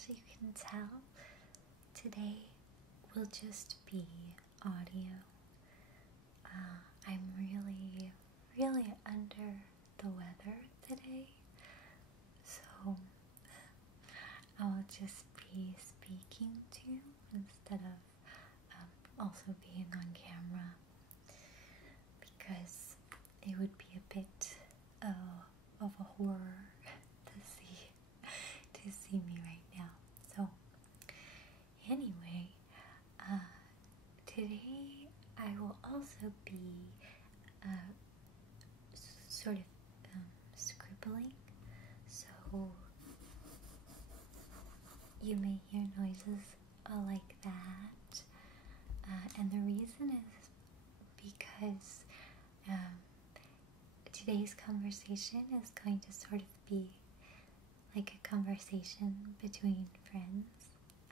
as you can tell, today will just be audio. I'm really under the weather today, so I'll just be speaking to you instead of also being on camera, because it would be a bit of a horror to see me right now. So anyway, today I will also be sort of scribbling, so you may hear noises like that, and the reason is because today's conversation is going to sort of be like a conversation between friends,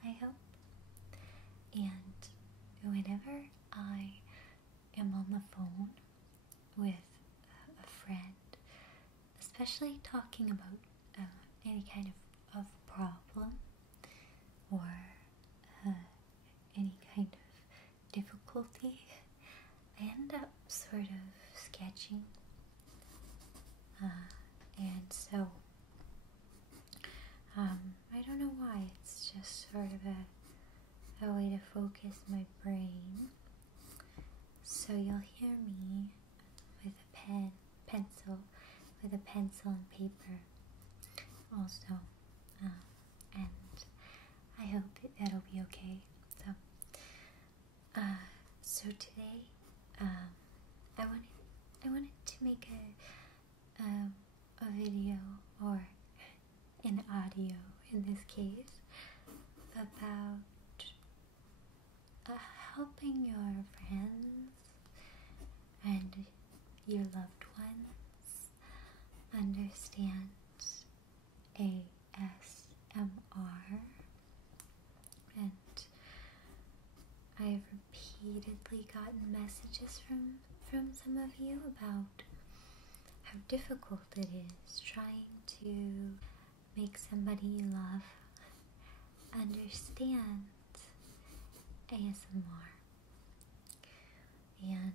I hope. And whenever I am on the phone with a friend, especially talking about any kind of problem or any kind of difficulty, I end up sort of sketching, and so I don't know why, it's just sort of a way to focus my brain. So you'll hear me with a pencil and paper also, and I hope that'll be okay. So today, I wanted to make a video, or an audio in this case, about helping your friends and your loved ones understand ASMR. And I've repeatedly gotten messages from some of you about how difficult it is trying to make somebody you love understand ASMR. And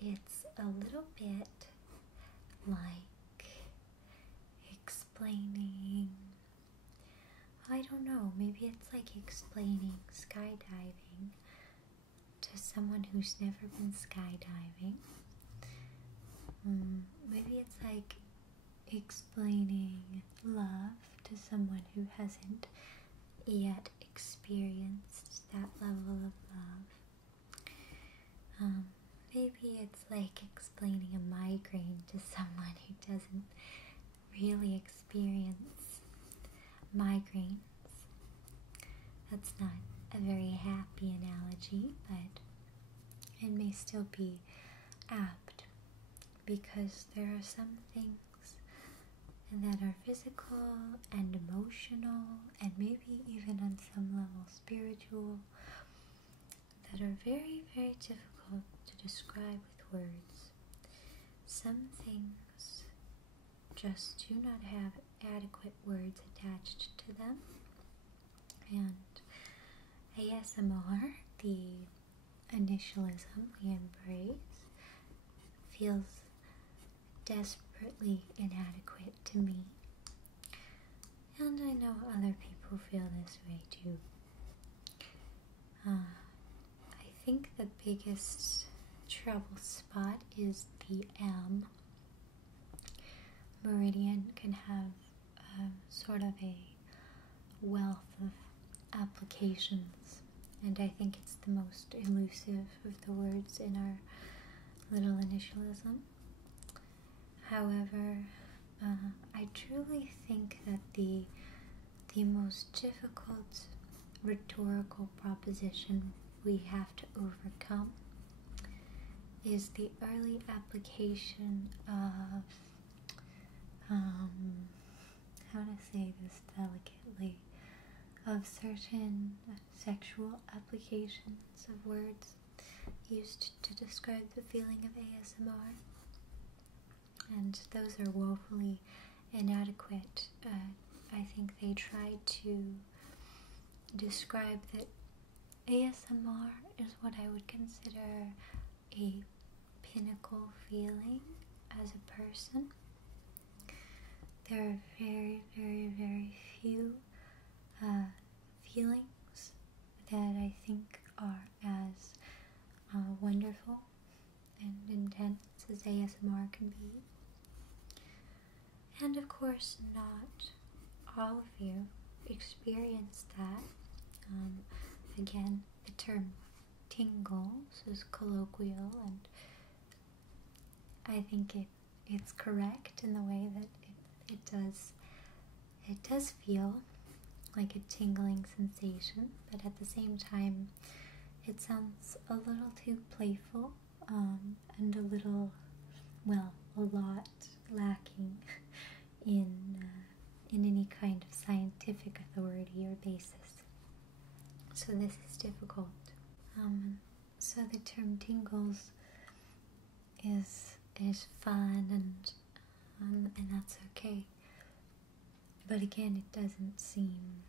it's a little bit like explaining, I don't know, maybe it's like explaining skydiving to someone who's never been skydiving. Maybe it's like explaining love to someone who hasn't yet experienced that level of love. Maybe it's like explaining a migraine to someone who doesn't really experience migraines. That's not a very happy analogy, but it may still be apt, because there are some things that are physical and emotional, and maybe even on some level spiritual, that are very, very difficult to describe with words. Some things just do not have adequate words attached to them, and ASMR, the initialism we embrace, feels desperately inadequate to me, and I know other people feel this way too. I think the biggest trouble spot is the M. Meridian can have sort of a wealth of applications, and I think it's the most elusive of the words in our little initialism. However, I truly think that the most difficult rhetorical proposition we have to overcome is the early application of, how to say this delicately, of certain sexual applications of words used to describe the feeling of ASMR. And those are woefully inadequate. I think they try to describe that ASMR is what I would consider a pinnacle feeling as a person. There are very, very, very few feelings that I think are as wonderful and intense as ASMR can be. And of course, not all of you experience that. Again, the term tingles is colloquial, and I think it's correct in the way that it does feel like a tingling sensation, but at the same time it sounds a little too playful, and a lot lacking in any kind of scientific authority or basis. So this is difficult. So the term tingles is fun, and that's okay. But again, it doesn't seem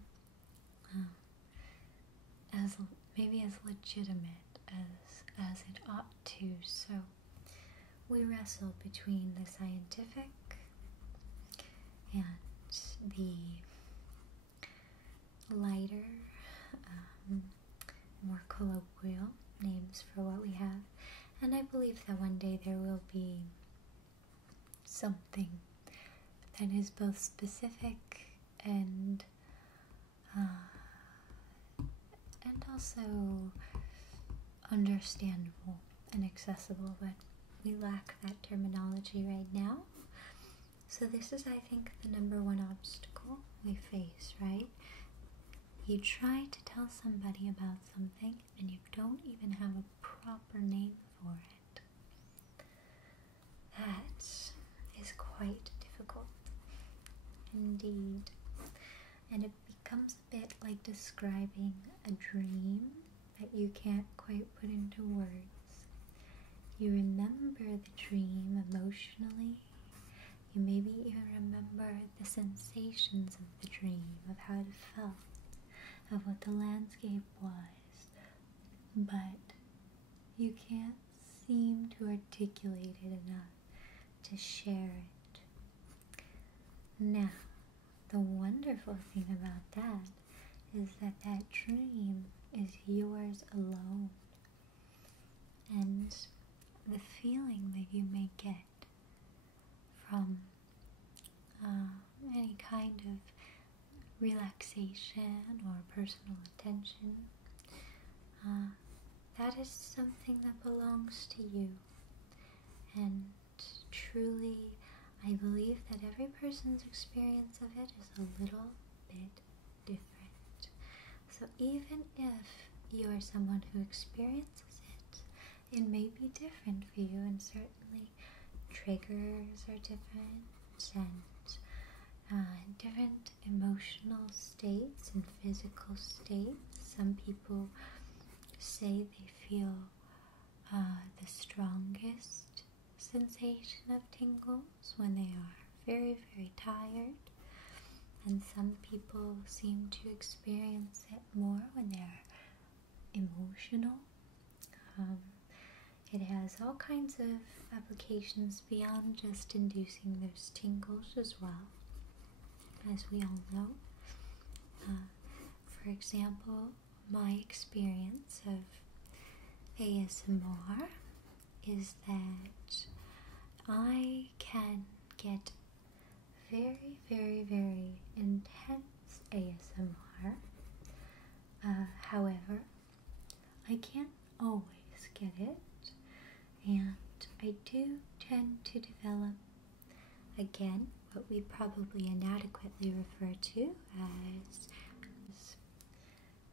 as legitimate as it ought to. So we wrestle between the scientific and the lighter, more colloquial names for what we have. And I believe that one day there will be something that is both specific and also understandable and accessible, but we lack that terminology right now. So this is, I think, the number one obstacle we face, right? You try to tell somebody about something and you don't even have a proper name for it. That is quite difficult indeed. And it becomes a bit like describing a dream that you can't quite put into words. You remember the dream emotionally. You maybe even remember the sensations of the dream, of how it felt, of what the landscape was, but you can't seem to articulate it enough to share it. Now, the wonderful thing about that is that that dream is yours alone, and the feeling that you may get from any kind of relaxation or personal attention, that is something that belongs to you. And truly, I believe that every person's experience of it is a little bit different. So even if you are someone who experiences it, it may be different for you, and certainly triggers are different, and different emotional states and physical states. Some people say they feel the strongest sensation of tingles when they are very, very tired, and some people seem to experience it more when they're emotional. It has all kinds of applications beyond just inducing those tingles as well, as we all know. For example, my experience of ASMR is that I can get very, very, very intense ASMR. However, I can't always get it, and I do tend to develop, again, what we probably inadequately refer to as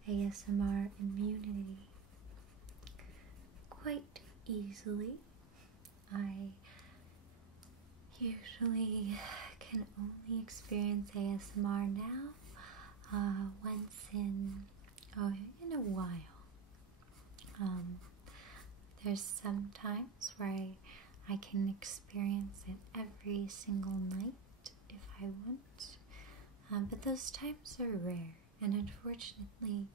ASMR immunity quite easily. I usually can only experience ASMR now once in a while. There's some times where I can experience it every single night if I want, but those times are rare, And unfortunately,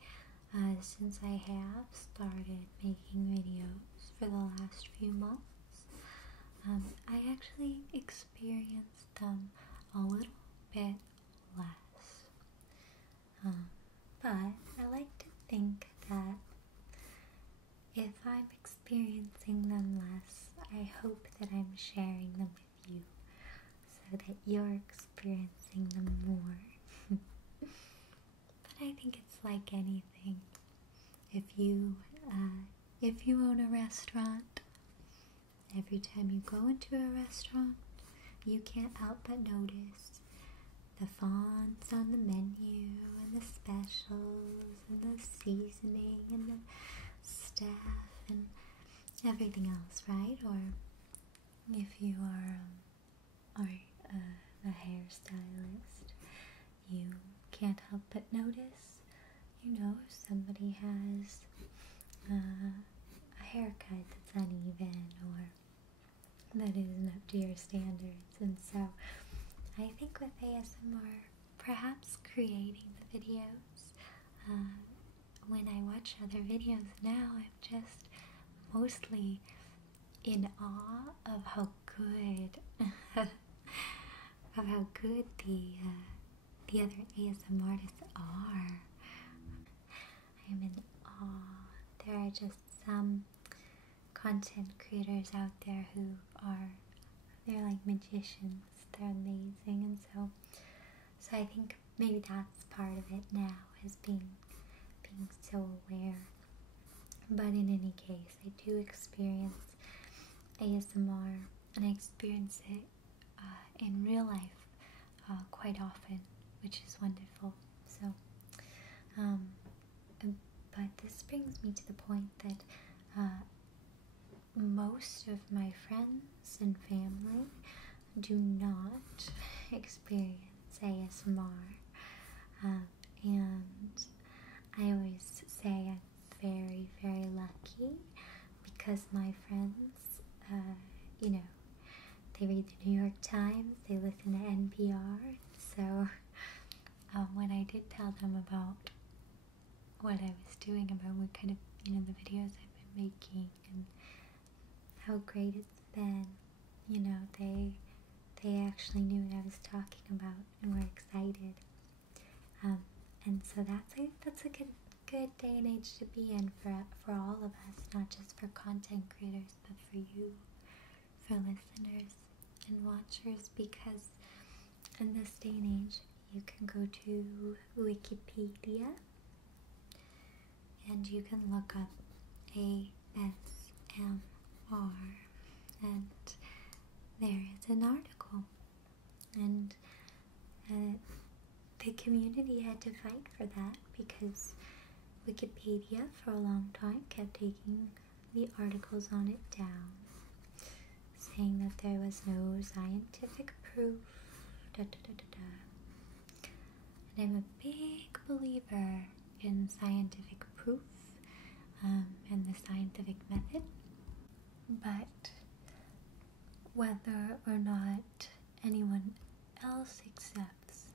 since I have started making videos for the last few months, I actually experienced them a little bit less. But I like to think that if I'm experiencing them less, I hope that I'm sharing them with you so that you're experiencing them more. But I think it's like anything. If you own a restaurant, every time you go into a restaurant, you can't help but notice the fonts on the menu and the specials and the seasoning and the staff and everything else, right? Or if you are a hairstylist, you can't help but notice, if somebody has a haircut that's uneven or that isn't up to your standards. And so I think with ASMR, perhaps creating the videos, when I watch other videos now, I'm just mostly in awe of how good the other ASMR artists are. I'm in awe. There are just some content creators out there who they're like magicians. They're amazing, and so I think maybe that's part of it now, is being so aware. But in any case, I do experience ASMR, and I experience it in real life quite often, which is wonderful. So, but this brings me to the point that most of my friends and family do not experience ASMR, and I always say I'm very, very lucky, because my friends, they read the New York Times, they listen to NPR, so when I did tell them about what I was doing, about what kind of, the videos I've been making and how great it's been, they actually knew what I was talking about and were excited. And so that's a good day and age to be in for all of us, not just for content creators, but for you, for listeners and watchers, because in this day and age, you can go to Wikipedia and you can look up ASMR, and there is an article, and the community had to fight for that, because Wikipedia for a long time kept taking the articles on it down, saying that there was no scientific proof, And I'm a big believer in scientific proof and the scientific method, but whether or not anyone else accepts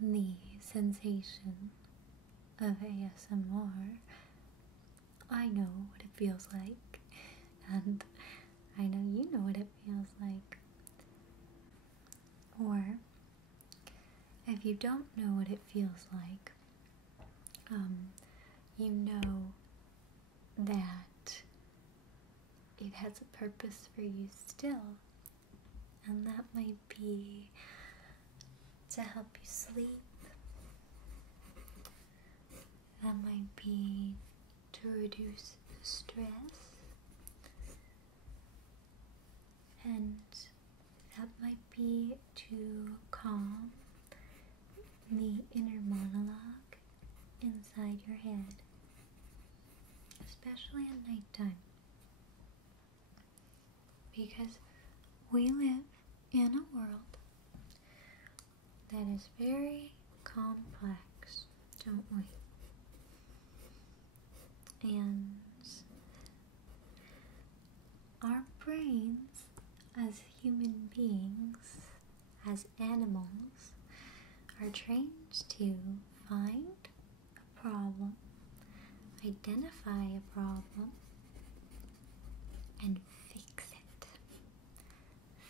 the sensation of ASMR, I know what it feels like, and I know you know what it feels like. Or if you don't know what it feels like, you know that it has a purpose for you still, and that might be to help you sleep. That might be to reduce stress, and that might be to calm the inner monologue inside your head, especially at nighttime, because we live in a world that is very complex, don't we? And our brains, as human beings, as animals, are trained to find a problem, identify a problem, and fix it.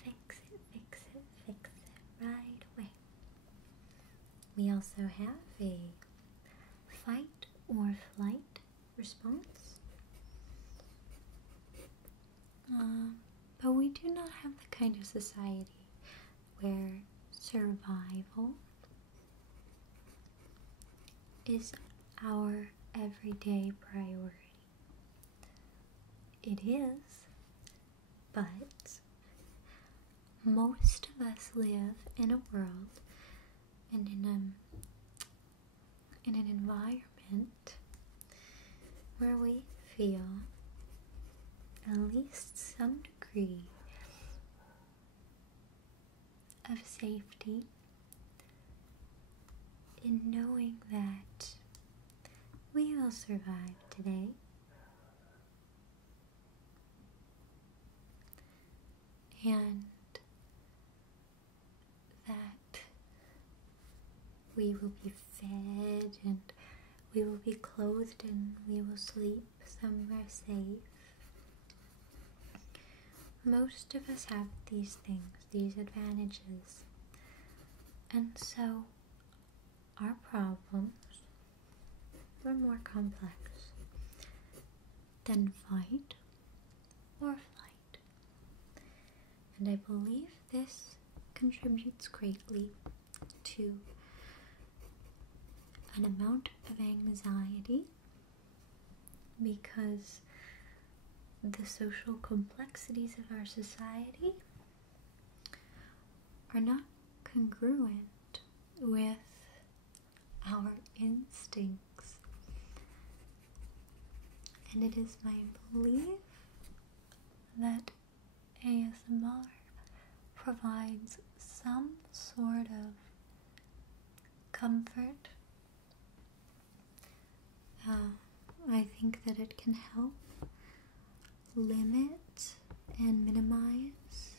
Fix it, fix it, fix it right away. We also have a fight or flight response. But we do not have the kind of society where survival is our everyday priority. It is, but most of us live in a world and in an environment where we feel at least some degree of safety in knowing that we will survive today, and that we will be fed and we will be clothed and we will sleep somewhere safe. Most of us have these things, these advantages, and so our problems were more complex than fight or flight. And I believe this contributes greatly to an amount of anxiety because the social complexities of our society are not congruent with our instincts. And it is my belief that ASMR provides some sort of comfort. I think that it can help limit and minimize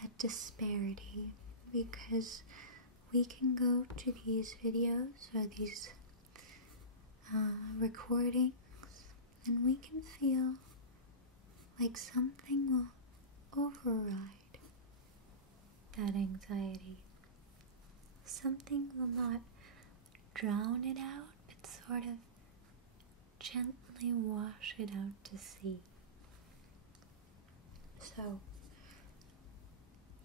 that disparity, because we can go to these videos or these recordings and we can feel like something will override that anxiety. Something will not drown it out, but sort of gently wash it out to sea. So,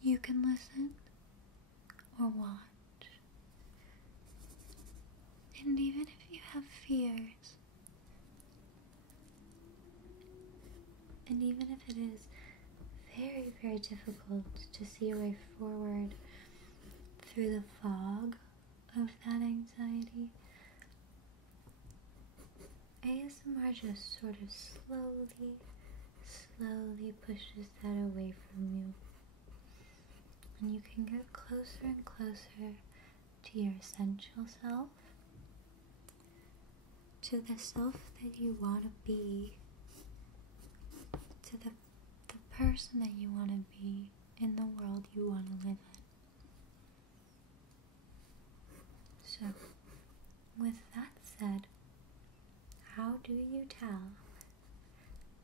you can listen or watch. And even if you have fears, and even if it is very, very difficult to see a way forward through the fog of that anxiety, ASMR just sort of slowly pushes that away from you. And you can get closer and closer to your essential self, to the self that you want to be, to the person that you want to be in the world you want to live in. So, with that said, how do you tell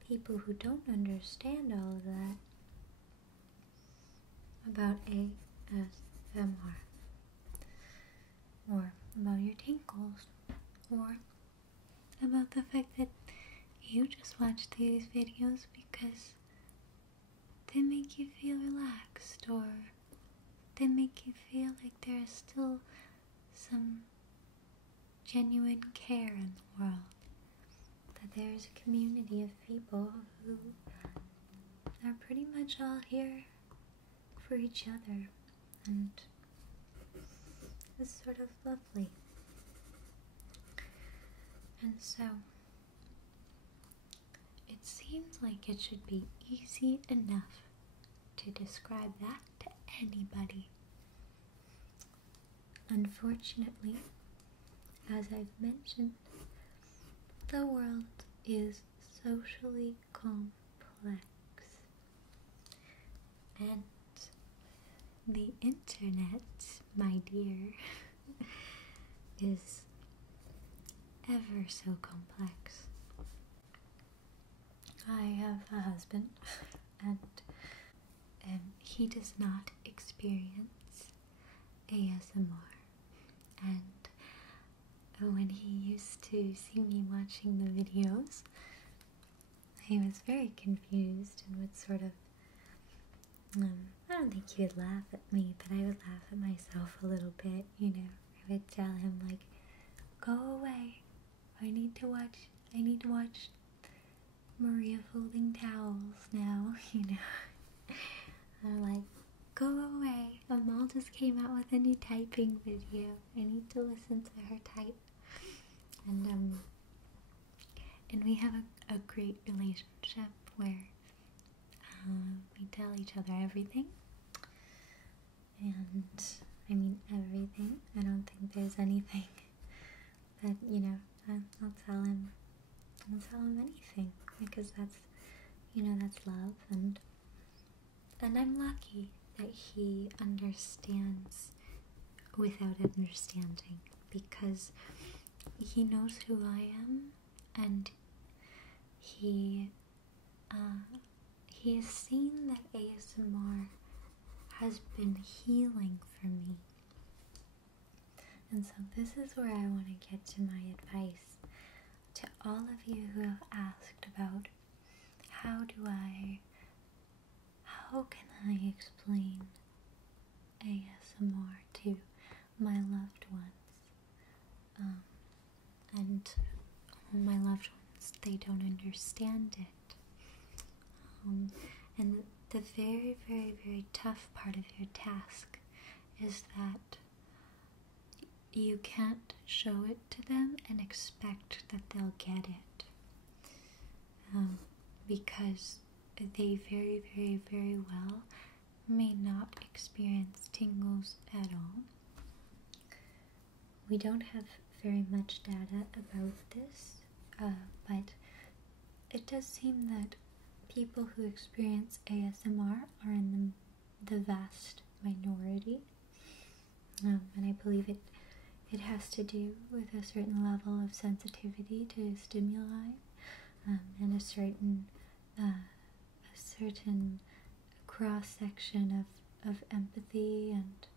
people who don't understand all of that about ASMR, or about your tingles, or about the fact that you just watch these videos because they make you feel relaxed, or they make you feel like there is still some genuine care in the world, that there is a community of people who are pretty much all here for each other, and it's sort of lovely. And so, it seems like it should be easy enough to describe that to anybody. Unfortunately, as I've mentioned, the world is socially complex, and the internet, my dear, is ever so complex. I have a husband, and he does not experience ASMR. And when he used to see me watching the videos, he was very confused and would sort of, I don't think he would laugh at me, but I would laugh at myself a little bit, you know. I would tell him, like, go away, I need to watch Maria folding towels now, you know. I'm like, go away, Amal just came out with a new typing video, I need to listen to her type. And we have a great relationship where we tell each other everything, and I mean everything. I don't think there's anything that, you know, I'll tell him anything, because that's, you know, that's love. And I'm lucky that he understands without understanding, because he knows who I am, and he has seen that ASMR has been healing for me. And so this is where I want to get to my advice to all of you who have asked about how can I explain ASMR to my loved ones. And my loved ones, they don't understand it. And the very, very, very tough part of your task is that you can't show it to them and expect that they'll get it. Because they very, very, very well may not experience tingles at all. We don't have very much data about this, but it does seem that people who experience ASMR are in the vast minority, and I believe it has to do with a certain level of sensitivity to stimuli, and a certain cross section of empathy and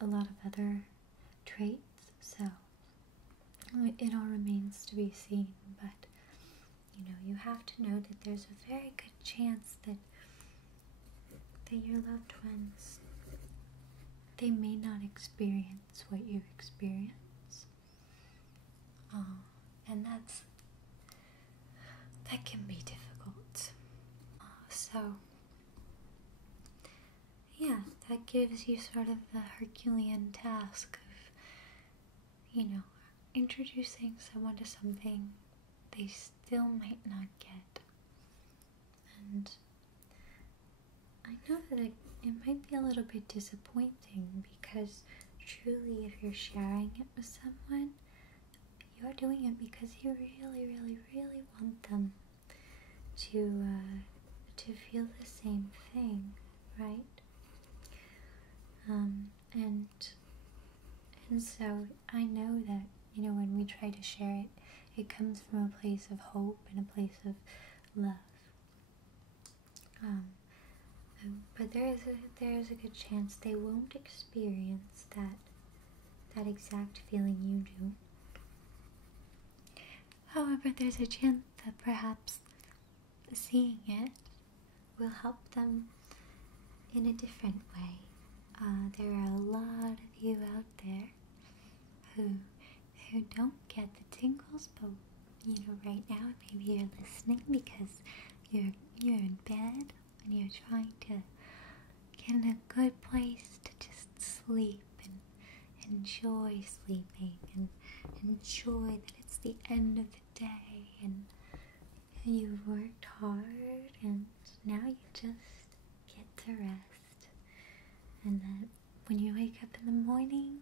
a lot of other traits. So it all remains to be seen, but you know, you have to know that there's a very good chance that your loved ones, they may not experience what you experience, and that can be difficult. So yeah, that gives you sort of the Herculean task of, you know, introducing someone to something they still might not get. And I know that it might be a little bit disappointing, because truly, if you're sharing it with someone, you're doing it because you really, really, really want them to feel the same thing, right? And so I know that, you know, when we try to share it, it comes from a place of hope and a place of love. But there is a good chance they won't experience that exact feeling you do. However, there's a chance that perhaps seeing it will help them in a different way. There are a lot of you out there who don't get the tingles, but you know, right now maybe you're listening because you're in bed and you're trying to get in a good place to just sleep and enjoy sleeping and enjoy that it's the end of the day and you've worked hard and now you just get to rest, and that when you wake up in the morning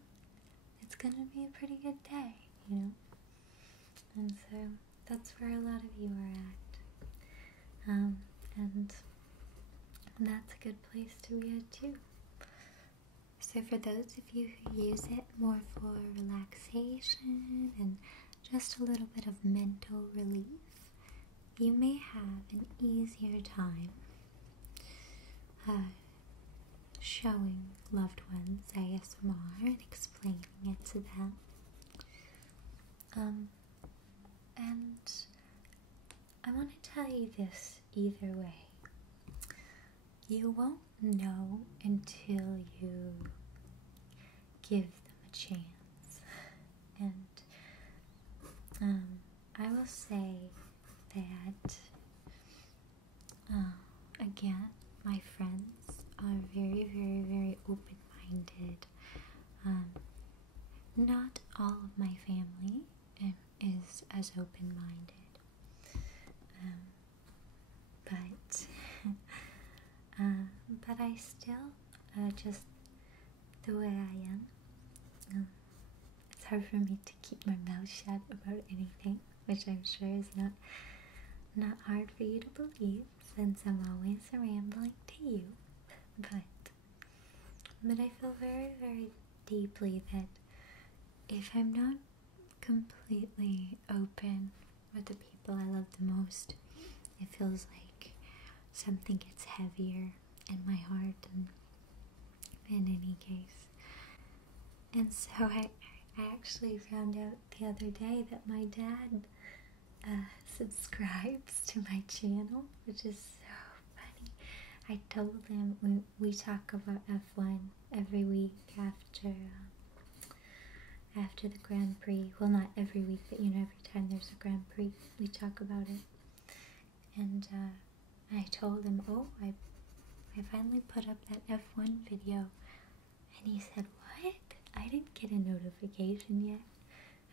it's gonna be a pretty good day, you know. And so that's where a lot of you are at, and that's a good place to be at too. So for those of you who use it more for relaxation and just a little bit of mental relief, you may have an easier time showing loved ones ASMR and explaining it to them. And I want to tell you this either way. You won't know until you give them a chance. And I will say that, again, my friends are very, very, very open-minded. Not all of my family is as open-minded. But I still, just the way I am, it's hard for me to keep my mouth shut about anything, which I'm sure is not hard for you to believe, since I'm always rambling to you. But I feel very, very deeply that if I'm not completely open with the people I love the most, it feels like something gets heavier in my heart, and in any case. And so I actually found out the other day that my dad subscribes to my channel, which is so funny. I told him we talk about F1 every week after the Grand Prix. Well, not every week, but every time there's a Grand Prix, we talk about it. And I told him, oh, I finally put up that F1 video. And he said, what? I didn't get a notification yet.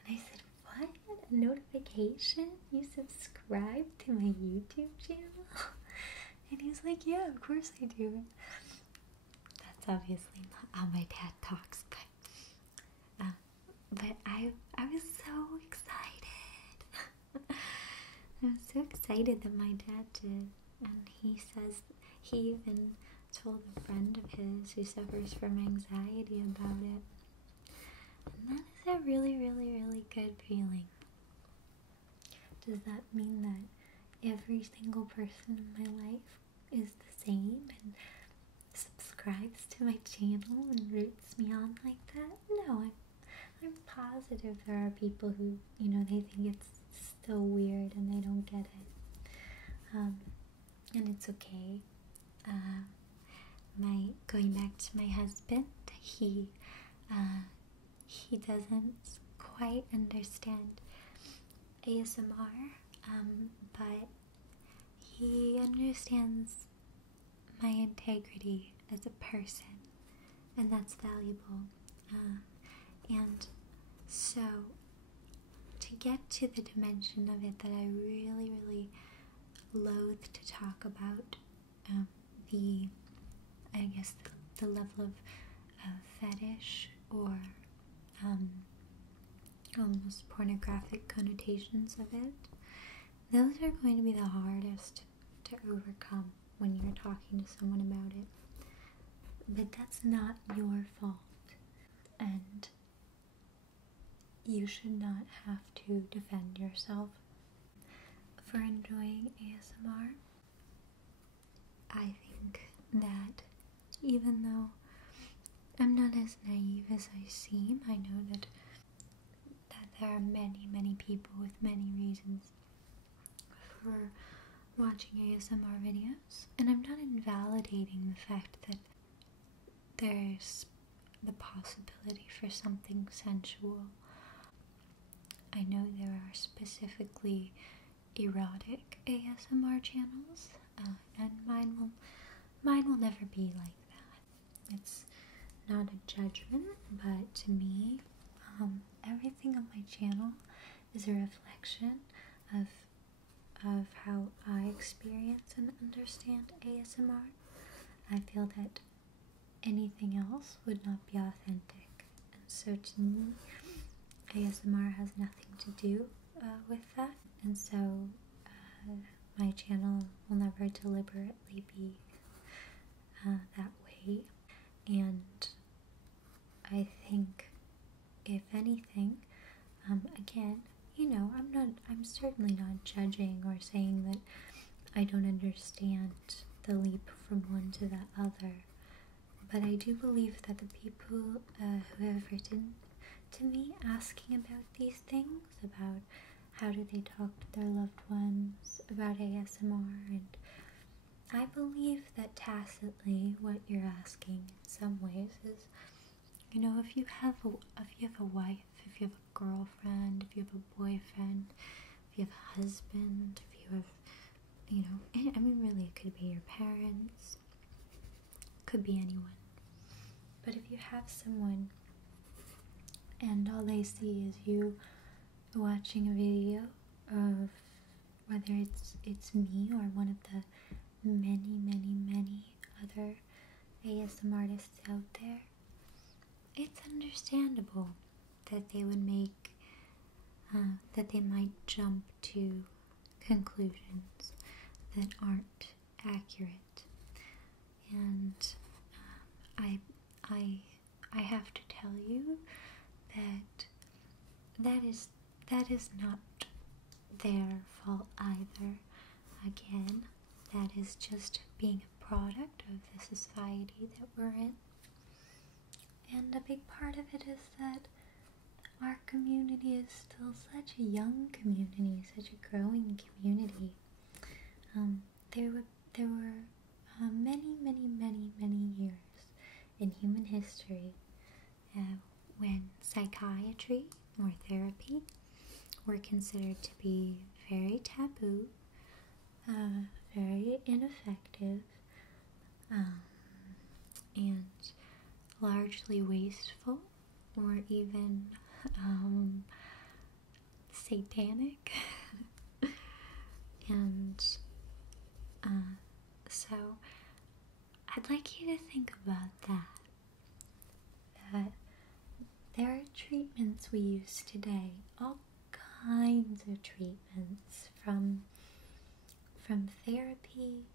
And I said, what? A notification? You subscribed to my YouTube channel? And he was like, yeah, of course I do. That's obviously not how my dad talks, but I was so excited. I was so excited that my dad did. And he says, he even told a friend of his who suffers from anxiety about it. And that is a really, really, really good feeling. Does that mean that every single person in my life is the same and subscribes to my channel and roots me on like that? No, I'm positive there are people who, they think it's still weird and they don't get it. And it's okay. Going back to my husband, he doesn't quite understand ASMR, but he understands my integrity as a person, and that's valuable. And so, to get to the dimension of it that I really, really loathe to talk about, the level of fetish or almost pornographic connotations of it, those are going to be the hardest to overcome when you're talking to someone about it. But that's not your fault, and you should not have to defend yourself for enjoying ASMR. I think that even though I'm not as naive as I seem, I know that there are many, many people with many reasons for watching ASMR videos, and I'm not invalidating the fact that there's the possibility for something sensual. I know there are specifically erotic ASMR channels, and mine will never be like that. It's not a judgment, but to me, everything on my channel is a reflection of how I experience and understand ASMR. I feel that anything else would not be authentic, and so to me, ASMR has nothing to do with that, and so my channel will never deliberately be that way. And I think if anything, again, I'm certainly not judging or saying that I don't understand the leap from one to the other. But I do believe that the people who have written to me asking about these things, about how do they talk to their loved ones, about ASMR, and I believe that tacitly what you're asking in some ways is, if you have a wife, if you have a girlfriend, if you have a boyfriend, if you have a husband, if you have, really it could be your parents, could be anyone. But if you have someone and all they see is you watching a video of whether it's me or one of the many other ASMR artists out there, it's understandable that they would that they might jump to conclusions that aren't accurate. And I have to tell you that is not their fault either. Again, that is just being a product of the society that we're in. And a big part of it is that our community is still such a young community, such a growing community. There were many years in human history when psychiatry or therapy were considered to be very taboo, very ineffective, and largely wasteful, or even satanic. And so I'd like you to think about that there are treatments we use today, all kinds of treatments, from therapy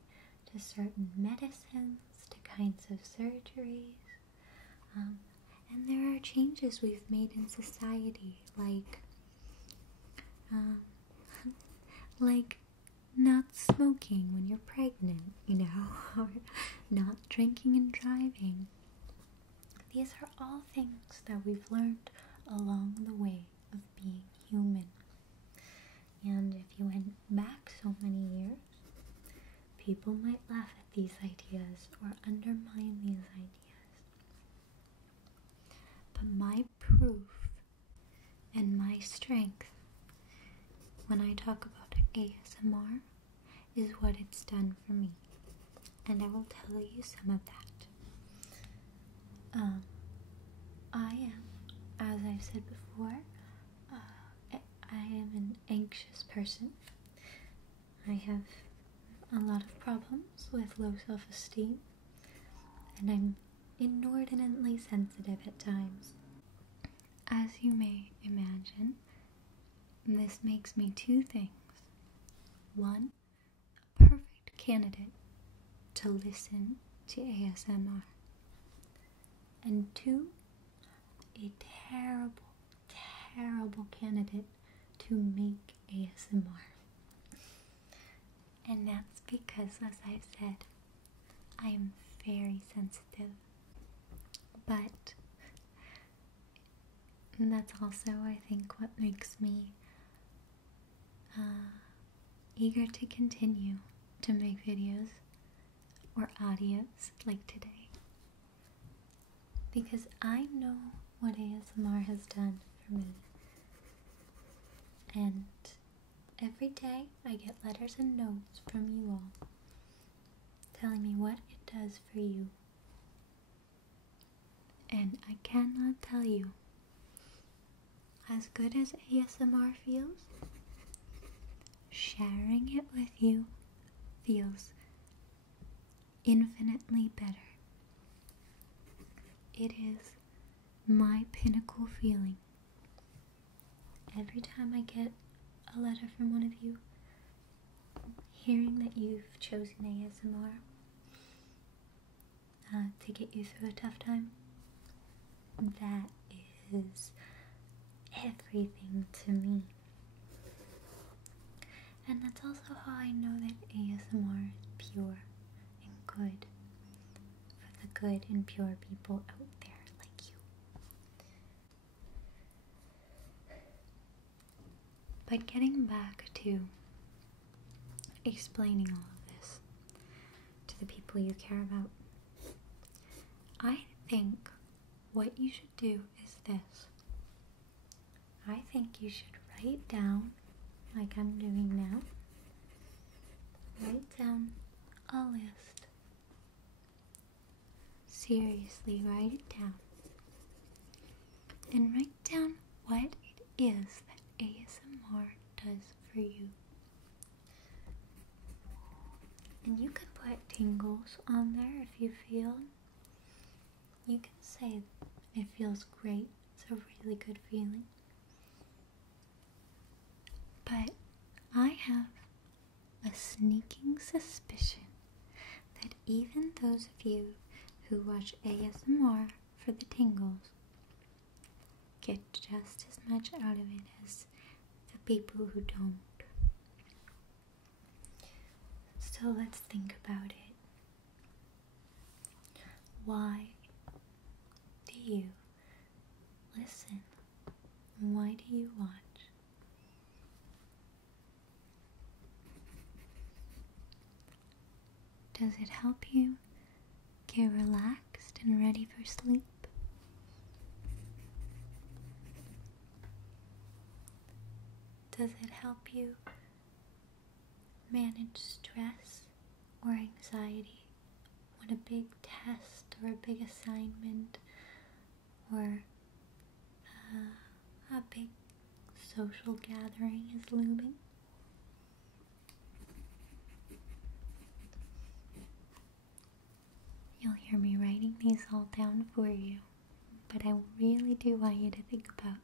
to certain medicines to kinds of surgeries, and there are changes we've made in society, like not smoking when you're pregnant, or not drinking and driving. These are all things that we've learned along the way of being human. And if you went back so many years, people might laugh at these ideas or undermine these ideas. But my proof and my strength when I talk about ASMR is what it's done for me. And I will tell you some of that. I am, as I've said before, I am an anxious person. I have a lot of problems with low self-esteem, and I'm inordinately sensitive at times. As you may imagine, this makes me two things. One, a perfect candidate to listen to ASMR. And two, a terrible candidate to make ASMR. And that's because, as I've said, I am very sensitive. But that's also, I think, what makes me eager to continue to make videos or audios like today. Because I know what ASMR has done for me. And every day I get letters and notes from you all telling me what it does for you. And I cannot tell you, as good as ASMR feels, sharing it with you feels infinitely better. It is my pinnacle feeling. Every time I get a letter from one of you, hearing that you've chosen ASMR to get you through a tough time, that is everything to me. And that's also how I know that ASMR is pure and good for the good and pure people out there like you. But getting back to explaining all of this to the people you care about, I think what you should do is this. I think you should write down, like I'm doing now, write down a list. Seriously, write it down. And write down what it is that ASMR does for you. And you can put tingles on there if you feel. You can say it feels great. It's a really good feeling. But I have a sneaking suspicion that even those of you who watch ASMR for the tingles get just as much out of it as the people who don't. So let's think about it. Why do you listen? Why do you watch? Does it help you get relaxed and ready for sleep? Does it help you manage stress or anxiety when a big test or a big assignment or a big social gathering is looming? You'll hear me writing these all down for you, but I really do want you to think about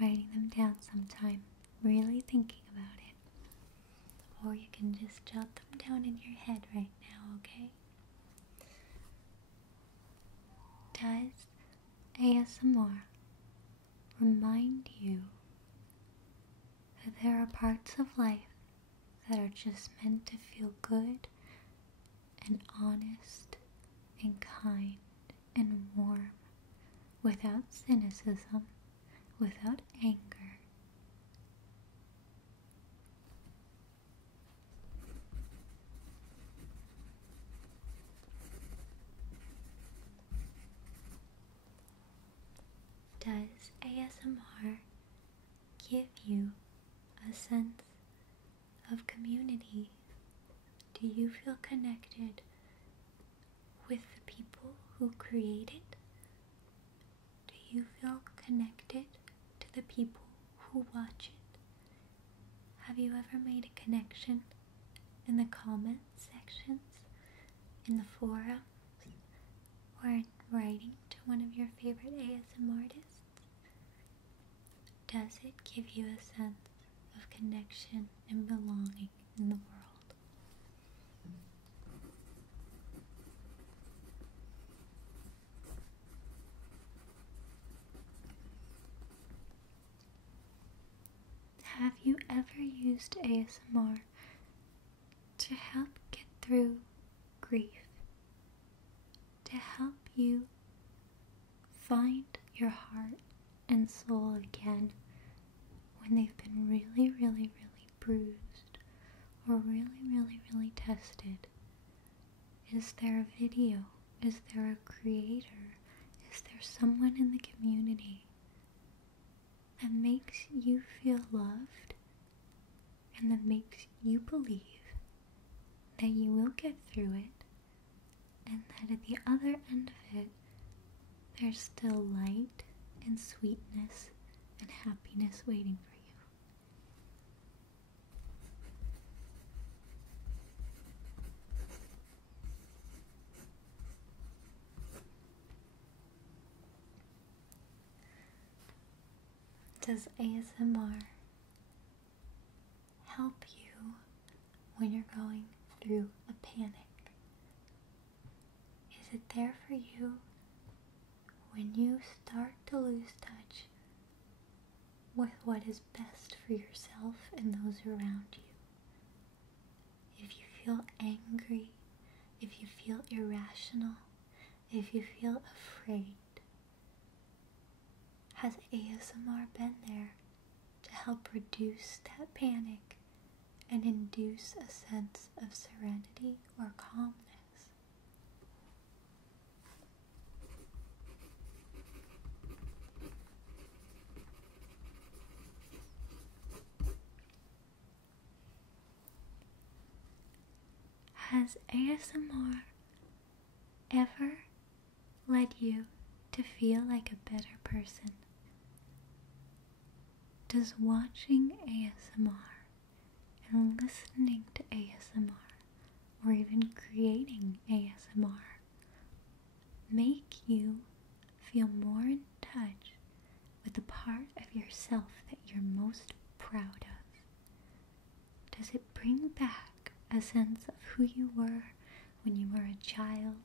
writing them down sometime, really thinking about it. Or you can just jot them down in your head right now, okay? Does ASMR remind you that there are parts of life that are just meant to feel good and honest and kind and warm, without cynicism, without anger? Does ASMR give you a sense of community? Do you feel connected with the people who create it? Do you feel connected to the people who watch it? Have you ever made a connection in the comment sections, in the forums, or in writing to one of your favorite ASMR artists? Does it give you a sense of connection and belonging in the world? Have you ever used ASMR to help get through grief? To help you find your heart and soul again when they've been really, really, really bruised or really, really, really tested? Is there a video? Is there a creator? Is there someone in the community that makes you feel loved and that makes you believe that you will get through it, and that at the other end of it there's still light and sweetness and happiness waiting for you? Does ASMR help you when you're going through a panic? Is it there for you when you start to lose touch with what is best for yourself and those around you. If you feel angry, if you feel irrational, if you feel afraid, has ASMR been there to help reduce that panic and induce a sense of serenity or calmness? Has ASMR ever led you to feel like a better person? Does watching ASMR and listening to ASMR or even creating ASMR make you feel more in touch with the part of yourself that you're most proud of? Does it bring back a sense of who you were when you were a child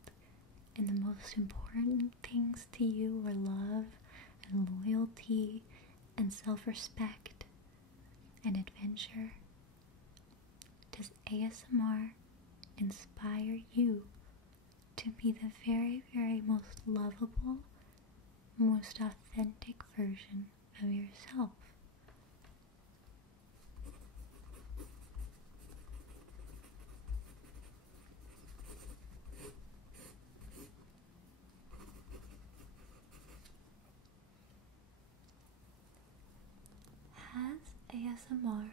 and the most important things to you were love and loyalty and self-respect and adventure? Does ASMR inspire you to be the very, very most lovable, most authentic version of yourself? Has ASMR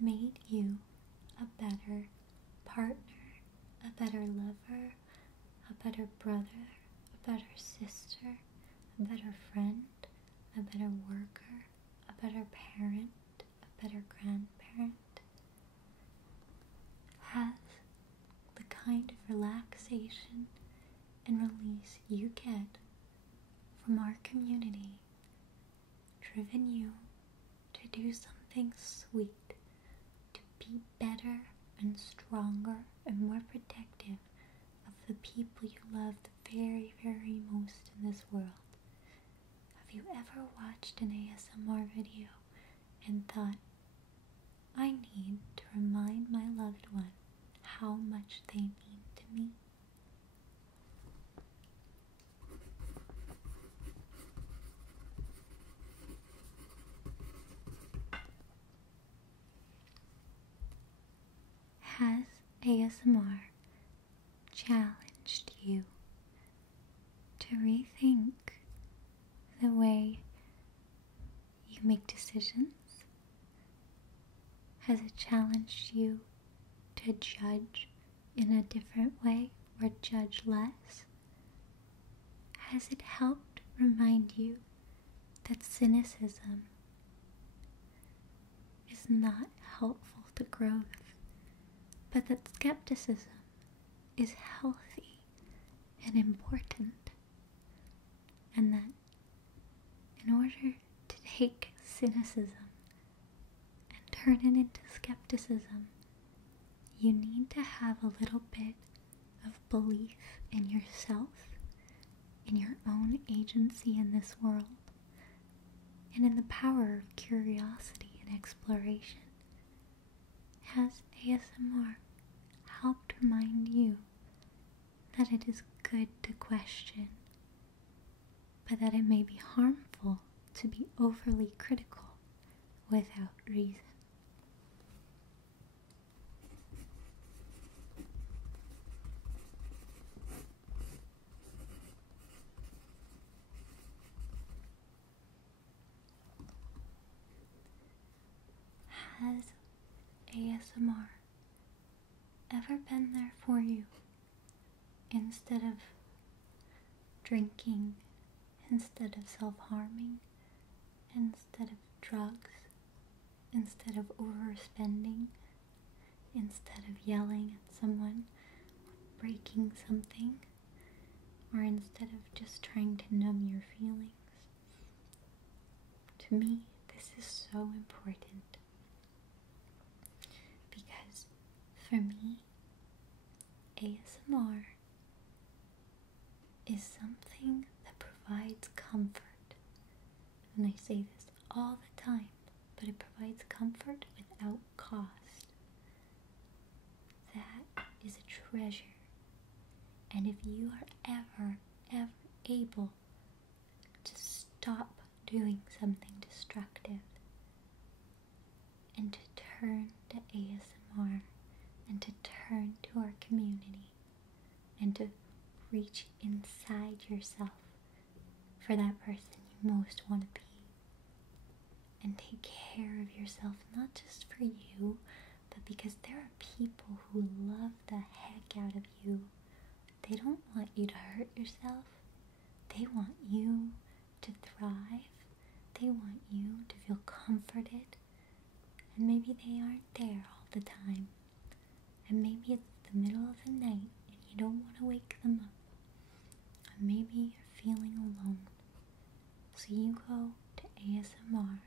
made you a better partner, a better lover, a better brother, a better sister, a better friend, a better worker, a better parent, a better grandparent? Has the kind of relaxation and release you get from our community driven you to do something sweet, to be better and stronger and more protective of the people you love the very, very most in this world? Have you ever watched an ASMR video and thought, I need to remind my loved one how much they mean to me? Has ASMR challenged you to rethink the way you make decisions? Has it challenged you to judge in a different way or judge less? Has it helped remind you that cynicism is not helpful to growth, but that skepticism is healthy and important, and that in order to take cynicism and turn it into skepticism, you need to have a little bit of belief in yourself, in your own agency in this world, and in the power of curiosity and exploration. Has ASMR helped remind you that it is good to question, but that it may be harmful to be overly critical without reason? Has ASMR ever been there for you instead of drinking, instead of self-harming, instead of drugs, instead of overspending, instead of yelling at someone, breaking something, or instead of just trying to numb your feelings? To me, this is so important. Because for me, ASMR is something that provides comfort. And I say this all the comfort without cost. That is a treasure. And if you are ever able to stop doing something destructive and to turn to ASMR and to turn to our community and to reach inside yourself for that person you most want to be and take care of yourself, not just for you, but because there are people who love the heck out of you. They don't want you to hurt yourself. They want you to thrive. They want you to feel comforted. And maybe they aren't there all the time. And maybe it's the middle of the night and you don't want to wake them up. And maybe you're feeling alone. So you go to ASMR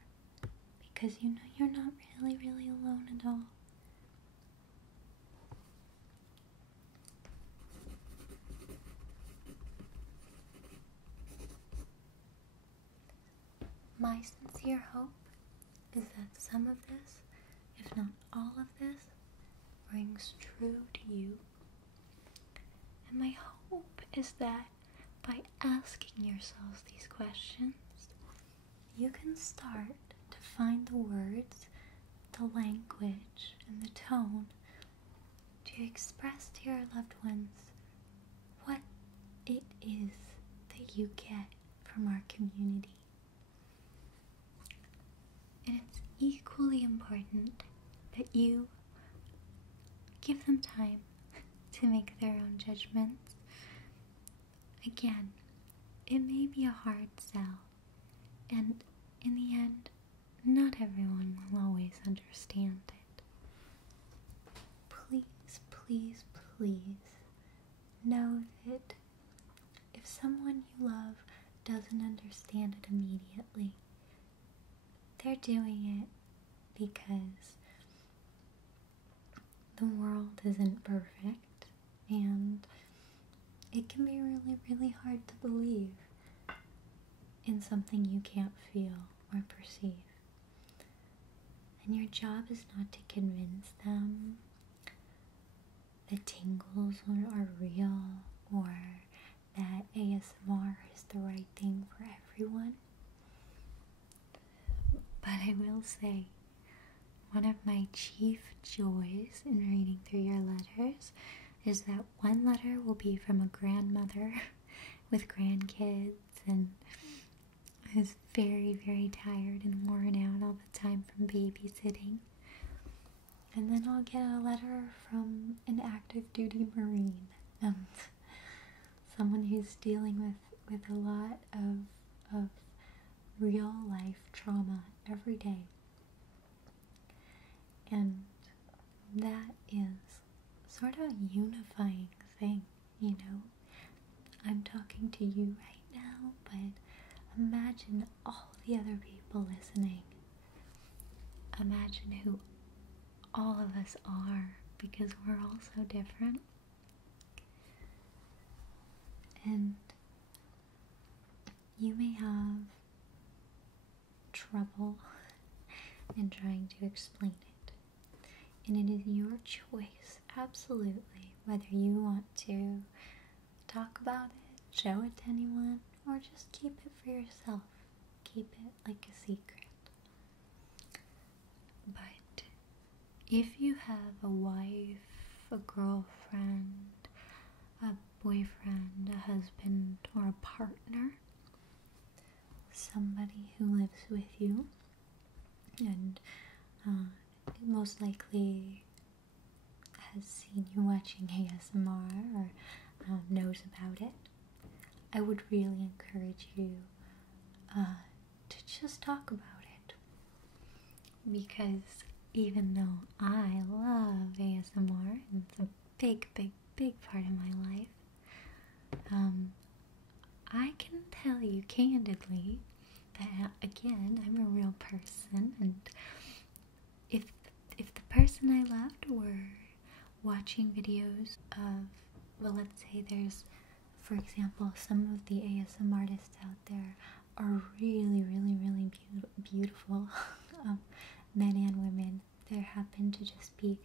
because you know you're not really alone at all. My sincere hope is that some of this, if not all of this, rings true to you. And my hope is that by asking yourselves these questions, you can start to find the words, the language, and the tone to express to your loved ones what it is that you get from our community. And it's equally important that you give them time to make their own judgments. Again, it may be a hard sell, and in the end, not everyone will always understand it. Please know that if someone you love doesn't understand it immediately, they're doing it because the world isn't perfect, and it can be really hard to believe in something you can't feel or perceive. And your job is not to convince them that tingles are real or that ASMR is the right thing for everyone. But I will say, one of my chief joys in reading through your letters is that one letter will be from a grandmother with grandkids and is very tired and worn out all the time from babysitting. And then I'll get a letter from an active duty Marine and someone who's dealing with a lot of real life trauma every day. And that is sort of a unifying thing, you know. I'm talking to you right now, but imagine all the other people listening. Imagine who all of us are, because we're all so different. And you may have trouble in trying to explain it. And it is your choice, absolutely, whether you want to talk about it, show it to anyone, or just keep it for yourself. Keep it like a secret. But if you have a wife, a girlfriend, a boyfriend, a husband, or a partner, somebody who lives with you, and most likely has seen you watching ASMR or knows about it, I would really encourage you to just talk about it. Because even though I love ASMR, and it's a big part of my life, I can tell you candidly that, again, I'm a real person, and if the person I loved were watching videos of, well, let's say there's, for example, some of the ASMR artists out there are really beautiful, men and women. There happen to just be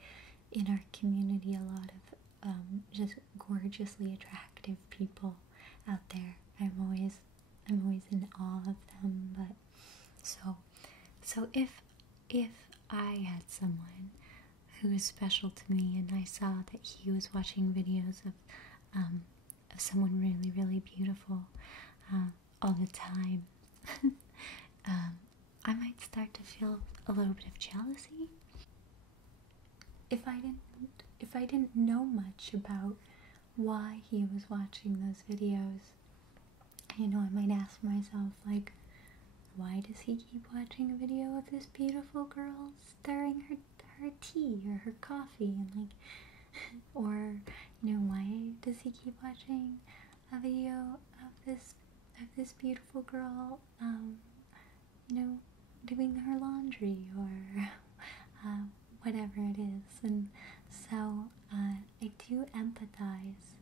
in our community a lot of just gorgeously attractive people out there. I'm always in awe of them. But so if I had someone who was special to me and I saw that he was watching videos of someone really, really beautiful all the time, I might start to feel a little bit of jealousy. If I didn't know much about why he was watching those videos, I might ask myself, like, why does he keep watching a video of this beautiful girl stirring her tea or her coffee, and like, or why does he keep watching a video of this beautiful girl doing her laundry, or whatever it is. And so I do empathize,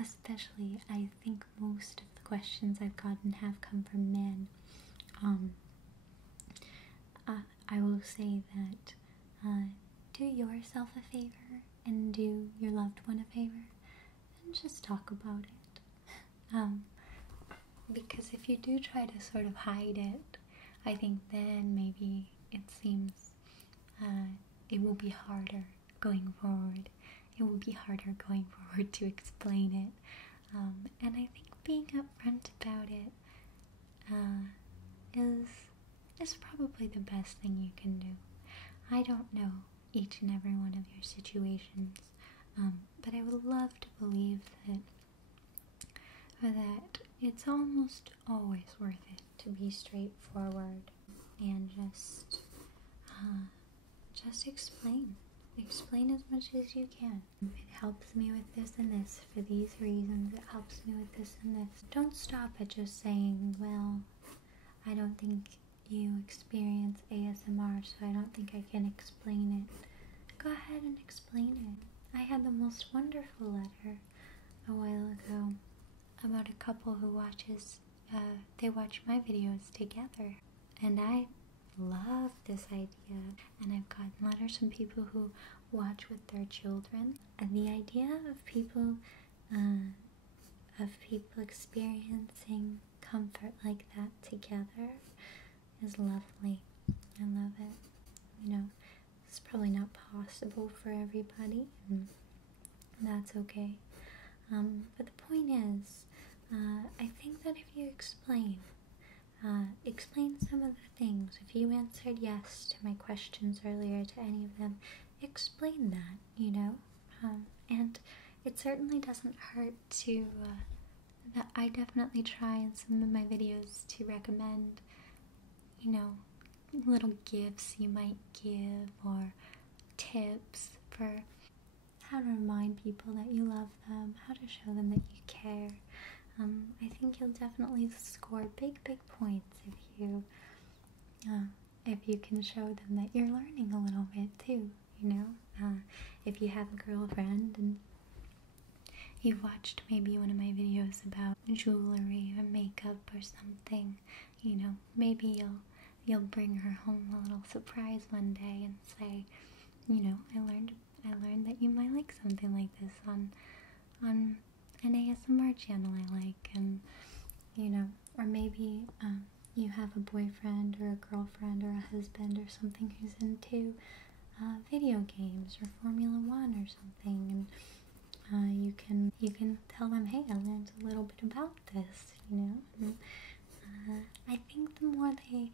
especially I think most of the questions I've gotten have come from men. I will say that do yourself a favor and do your loved one a favor and just talk about it. Because if you do try to sort of hide it, I think then maybe it seems it will be harder going forward. It will be harder going forward to explain it. And I think being upfront about it is probably the best thing you can do. I don't know each and every one of your situations, but I would love to believe that it's almost always worth it to be straightforward and just explain as much as you can. It helps me with this and this for these reasons. It helps me with this and this. Don't stop at just saying, well, I don't think you experience ASMR, so I don't think I can explain it. Go ahead and explain it. I had the most wonderful letter a while ago about a couple who they watch my videos together, and I love this idea. And I've gotten letters from people who watch with their children, and the idea of people experiencing comfort like that together is lovely. I love it. It's probably not possible for everybody, and that's okay. But the point is, I think that if you explain some of the things, if you answered yes to my questions earlier, to any of them, explain that, and it certainly doesn't hurt to, that I definitely try in some of my videos to recommend, little gifts you might give, or tips for how to remind people that you love them, how to show them that you care. I think you'll definitely score big points if you can show them that you're learning a little bit too, if you have a girlfriend and you've watched maybe one of my videos about jewelry or makeup or something, maybe you'll bring her home a little surprise one day and say, I learned that you might like something like this on an ASMR channel I like. And or maybe you have a boyfriend or a girlfriend or a husband or something who's into video games or Formula One or something, and you can tell them, hey, I learned a little bit about this, and, I think the more they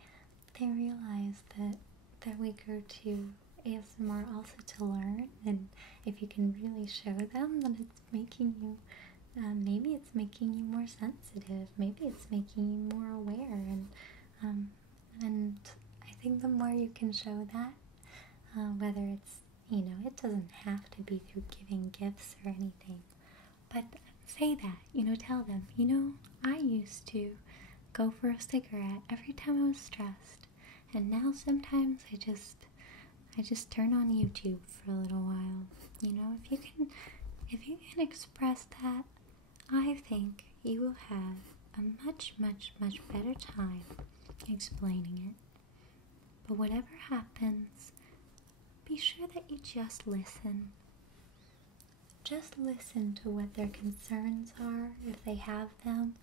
realize that we go to ASMR also to learn, and if you can really show them that it's making you, maybe it's making you more sensitive, maybe it's making you more aware, and I think the more you can show that, whether it's, it doesn't have to be through giving gifts or anything, but say that, tell them, I used to go for a cigarette every time I was stressed, and now sometimes I just turn on YouTube for a little while. If you can express that, I think you will have a much better time explaining it. But whatever happens, be sure that you just listen. Just listen to what their concerns are, if they have them.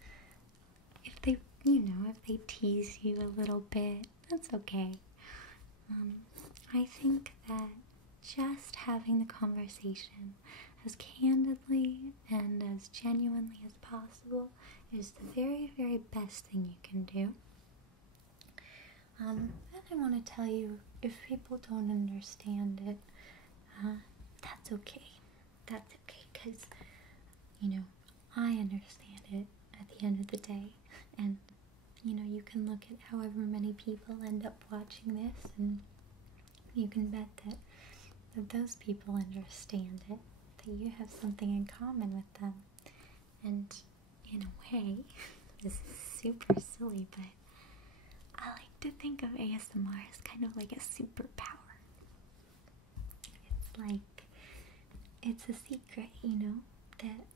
If they, if they tease you a little bit, that's okay. I think that just having the conversation as candidly and as genuinely as possible is the very, very best thing you can do. And I want to tell you, if people don't understand it, that's okay. That's okay, because, I understand it at the end of the day. And, you can look at however many people end up watching this, and you can bet that those people understand it, that you have something in common with them. And in a way, this is super silly, but I like to think of ASMR as kind of like a superpower. It's like, it's a secret, that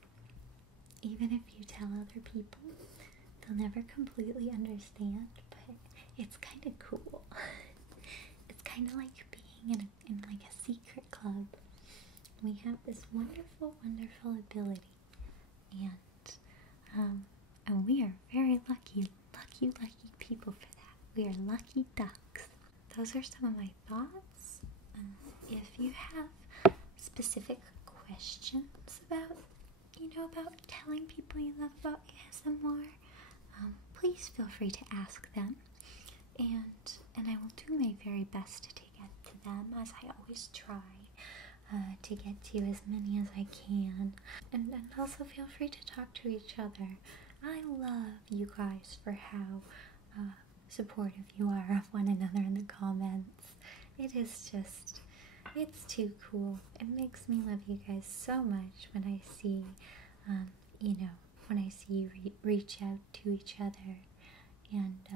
even if you tell other people, they'll never completely understand, but it's kind of cool. It's kind of like being in like a secret club. We have this wonderful, wonderful ability, and we are very lucky people for that. We are lucky ducks. Those are some of my thoughts. If you have specific questions about telling people you love about ASMR, please feel free to ask them, and I will do my very best to get to them, as I always try to get to as many as I can, and also feel free to talk to each other. I love you guys for how supportive you are of one another in the comments. It's too cool. It makes me love you guys so much when I see, when I see you reach out to each other, and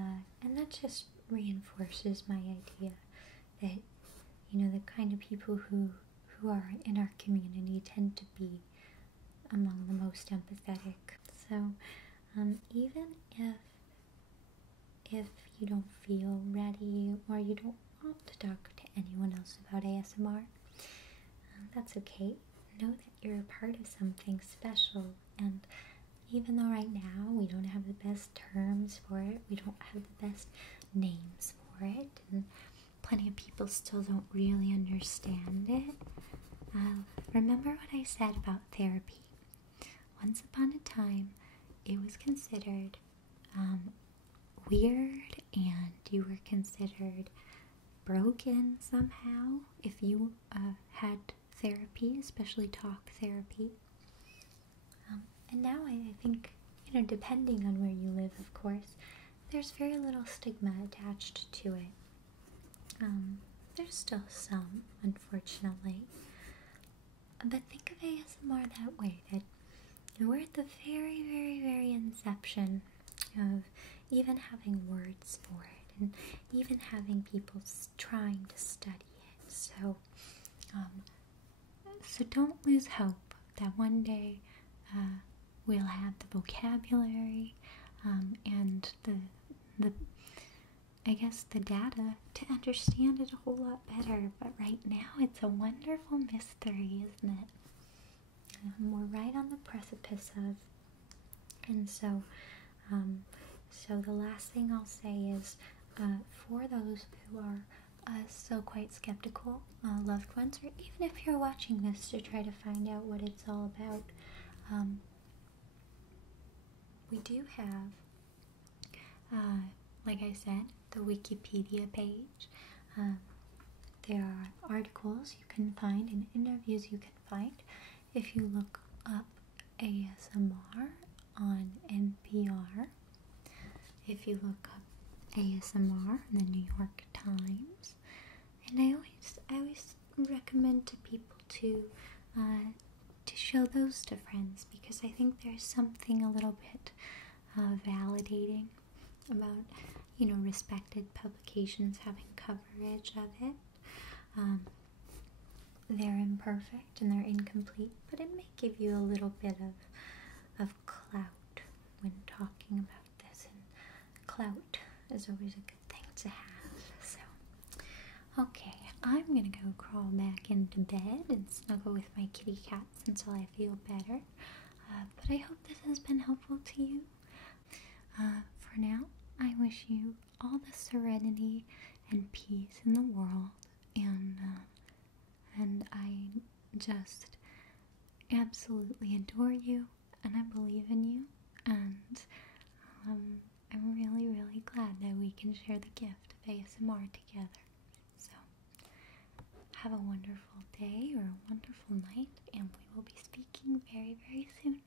that just reinforces my idea that, the kind of people who are in our community tend to be among the most empathetic. So, even if you don't feel ready or you don't want to talk to anyone else about ASMR, that's okay. Know that you're a part of something special, and even though right now we don't have the best terms for it, we don't have the best names for it, and plenty of people still don't really understand it, remember what I said about therapy. Once upon a time, it was considered weird, and you were considered broken somehow if you had therapy, especially talk therapy. And now I think, depending on where you live, of course, there's very little stigma attached to it. There's still some, unfortunately. But think of ASMR that way, that we're at the very, very, very inception of even having words for it, and even having people trying to study it. So don't lose hope that one day we'll have the vocabulary and the data to understand it a whole lot better. But right now, it's a wonderful mystery, isn't it? We're right on the precipice of. And so the last thing I'll say is, for those who are so quite skeptical, loved ones, or even if you're watching this to try to find out what it's all about, we do have, like I said, the Wikipedia page. There are articles you can find and interviews you can find if you look up ASMR on NPR. If you look up ASMR in the New York Times. And I always recommend to people to show those to friends, because I think there's something a little bit validating about, respected publications having coverage of it. They're imperfect and they're incomplete, but it may give you a little bit of clout when talking about this, and clout is always a good thing to have. So Okay, I'm gonna go crawl back into bed and snuggle with my kitty cats until I feel better. But I hope this has been helpful to you. For now, I wish you all the serenity and peace in the world, and I just absolutely adore you, and I believe in you, and I'm really, really glad that we can share the gift of ASMR together. So, have a wonderful day or a wonderful night, and we will be speaking very, very soon.